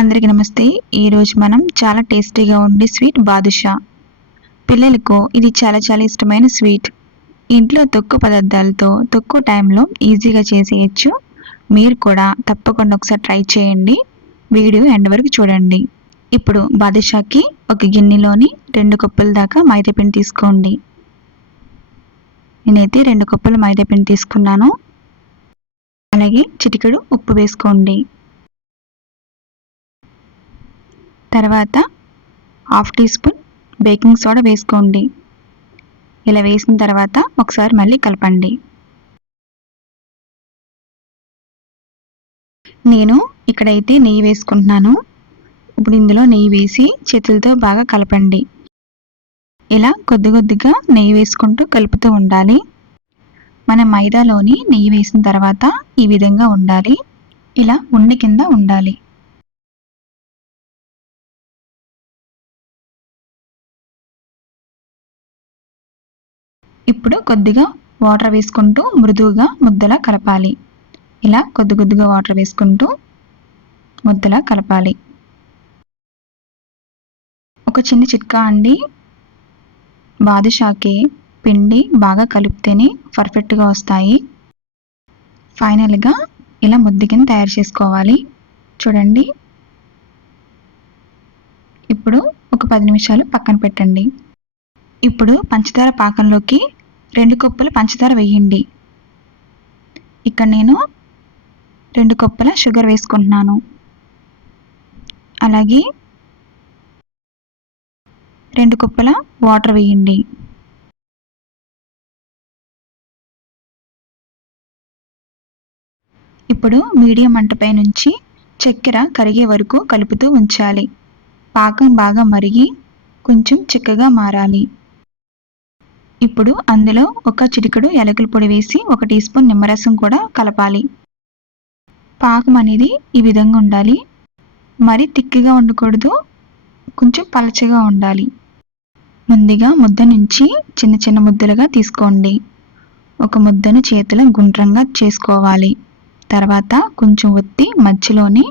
అందరికీ నమస్తే. ఈరోజు మనం చాలా టేస్టీగా ఉండే స్వీట్ బాదుషా. పిల్లలకు ఇది చాలా ఇష్టమైన స్వీట్. ఇంట్లో తక్కువ పదార్థాలతో తక్కువ టైంలో ఈజీగా చేసేయచ్చు. మీరు కూడా తప్పకుండా ఒకసారి ట్రై చేయండి. వీడియో ఎండ్ వరకు చూడండి. ఇప్పుడు బాదుషాకి ఒక గిన్నెలోని 2 కప్పుల దాకా మైదాపిండి తీసుకోండి. నేనైతే 2 కప్పుల మైదాపిండి తీసుకున్నాను. అలాగే చిటికెడు ఉప్పు వేసుకోండి. తర్వాత 1/2 టీ స్పూన్ బేకింగ్ సోడా వేసుకోండి. ఇలా వేసిన తర్వాత ఒకసారి మళ్ళీ కలపండి. నేను ఇక్కడైతే నెయ్యి వేసుకుంటున్నాను. ఇప్పుడు ఇందులో నెయ్యి వేసి చేతులతో బాగా కలపండి. ఇలా కొద్దిగా నెయ్యి వేసుకుంటూ కలుపుతూ ఉండాలి. మన మైదాలోని నెయ్యి వేసిన తర్వాత ఈ విధంగా ఉండాలి. ఇలా ఉండి కింద ఉండాలి. ఇప్పుడు కొద్దిగా వాటర్ వేసుకుంటూ మృదువుగా ముద్దలా కలపాలి. ఇలా కొద్దిగా వాటర్ వేసుకుంటూ ముద్దలా కలపాలి. ఒక చిన్న చిట్కా అండి, బాదుషాకి పిండి బాగా కలిపితేనే పర్ఫెక్ట్గా వస్తాయి. ఫైనల్గా ఇలా ముద్ద కింద తయారు చేసుకోవాలి. చూడండి. ఇప్పుడు ఒక 10 నిమిషాలు పక్కన పెట్టండి. ఇప్పుడు పంచదార పాకంలోకి 2 కప్పుల పంచదార వేయండి. ఇక్కడ నేను 2 కప్పుల షుగర్ వేసుకుంటున్నాను. అలాగే 2 కప్పుల వాటర్ వేయండి. ఇప్పుడు మీడియం మంటపై నుంచి చక్కెర కరిగే వరకు కలుపుతూ ఉంచాలి. పాకం బాగా మరిగి కొంచెం చిక్కగా మారాలి. ఇప్పుడు అందులో ఒక చిటికెడు యాలకుల పొడి వేసి 1 టీ స్పూన్ నిమ్మరసం కూడా కలపాలి. పాకం అనేది ఈ విధంగా ఉండాలి. మరి తిక్కిగా ఉండకూడదు, కొంచెం పలచగా ఉండాలి. ముందుగా ముద్ద నుంచి చిన్న ముద్దలుగా తీసుకోండి. ఒక ముద్దను చేతిలో గుండ్రంగా చేసుకోవాలి. తర్వాత కొంచెం ఒత్తి మధ్యలోని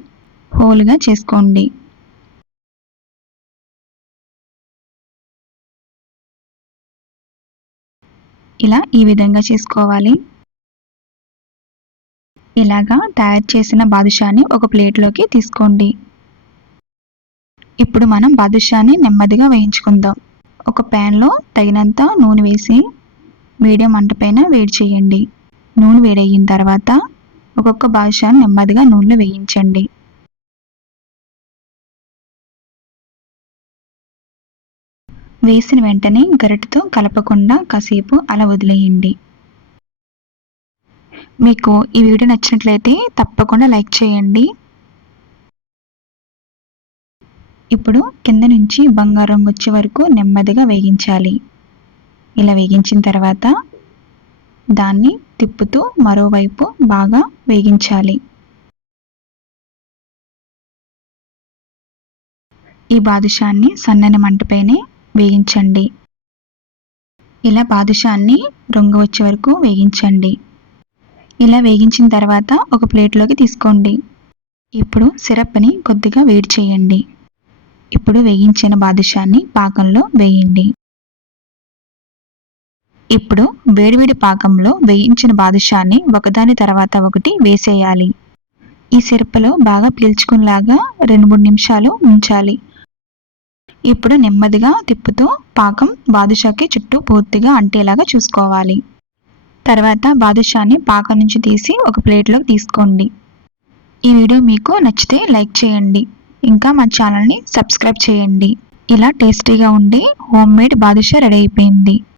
హోల్గా చేసుకోండి. ఇలా ఈ విధంగా చేసుకోవాలి. ఇలాగా తయారు చేసిన బాదుషాని ఒక ప్లేట్లోకి తీసుకోండి. ఇప్పుడు మనం బాదుషాని నెమ్మదిగా వేయించుకుందాం. ఒక ప్యాన్లో తగినంత నూనె వేసి మీడియం మంట పైన వేడి చేయండి. నూనె వేడయిన తర్వాత ఒక్కొక్క బాదుషాని నెమ్మదిగా నూనెలో వేయించండి. వేసిన వెంటనే గరిటెతో కలపకుండా కాసేపు అలా వదిలేయండి. మీకు ఈ వీడియో నచ్చినట్లయితే తప్పకుండా లైక్ చేయండి. ఇప్పుడు కింద నుంచి బంగారు రంగు వచ్చే వరకు నెమ్మదిగా వేగించాలి. ఇలా వేగించిన తర్వాత దాన్ని తిప్పుతూ మరోవైపు బాగా వేగించాలి. ఈ బాదుషాన్ని సన్నని మంటపైనే వేయించండి. ఇలా బాదుషాన్ని రంగు వచ్చే వరకు వేగించండి. ఇలా వేగించిన తర్వాత ఒక ప్లేట్లోకి తీసుకోండి. ఇప్పుడు సిరప్ని కొద్దిగా వేడి చేయండి. ఇప్పుడు వేగించిన బాదుషాన్ని పాకంలో వేయండి. ఇప్పుడు వేడివేడి పాకంలో వేయించిన బాదుషాన్ని ఒకదాని తర్వాత ఒకటి వేసేయాలి. ఈ సిరప్లో బాగా పీల్చుకునేలాగా 2-3 నిమిషాలు ఉంచాలి. ఇప్పుడు నెమ్మదిగా తిప్పుతూ పాకం బాదుషాకి చుట్టూ పూర్తిగా అంటేలాగా చూసుకోవాలి. తర్వాత బాదుషాని పాకం నుంచి తీసి ఒక ప్లేట్లోకి తీసుకోండి. ఈ వీడియో మీకు నచ్చితే లైక్ చేయండి. ఇంకా మా ఛానల్ని సబ్స్క్రైబ్ చేయండి. ఇలా టేస్టీగా ఉండే హోమ్ మేడ్ బాదుషా రెడీ అయిపోయింది.